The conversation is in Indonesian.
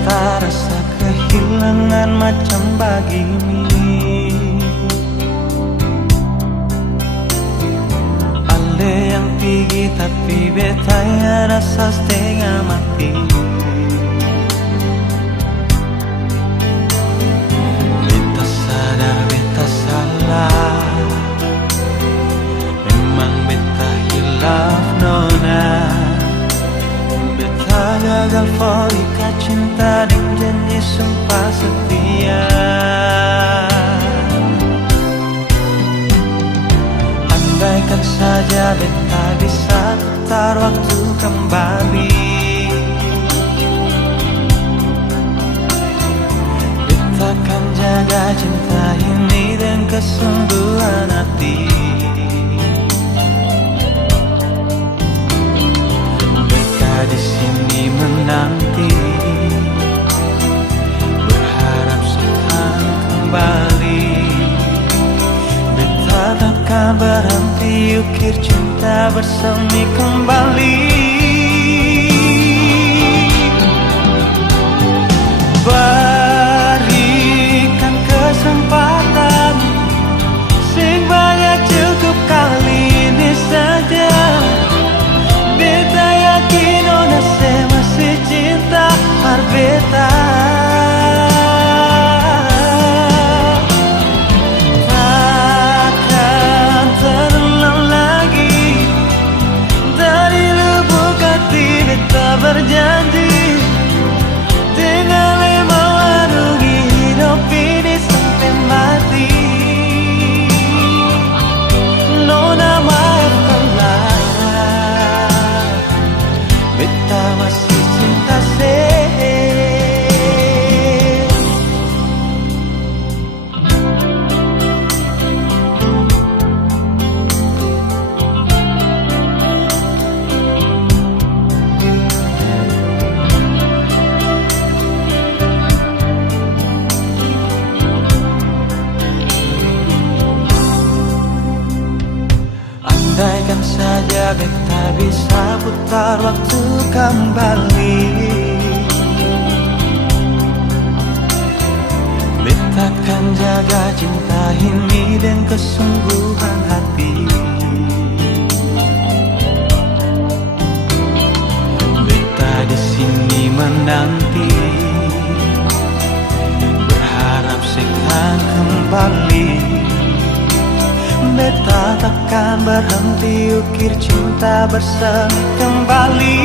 beta rasa kehilangan macam begini. Ale yang pergi tapi beta yang rasa setengah mati. Beta sadar beta salah, memang beta hilaf nona. Beta gagal folika cinta dan janji sumpah setia. Andaikan saja beta bisa putar waktu kembali, beta akan jaga cinta ini dengan kesungguhan hati. Beta di sini menanti, berharap sekarang kembali. Beta takkan berhenti ukir cinta bersemi kembali. Berikan kesempatan, sing banyak cukup kali ini saja. Beta yakin ona masih cinta par beta. Takkan terulang lagi, dari lubuk hati beta berjanji, dengan lema warungi hidup ini sampai mati. Nona maafkanlah, beta masih cinta se. Andaikan saja beta bisa putar waktu kembali, beta akan jaga cinta ini dengan kesungguhan hati. Beta di sini menanti, berharap sekarang kembali. Beta takkan berhenti ukir cinta bersemi kembali.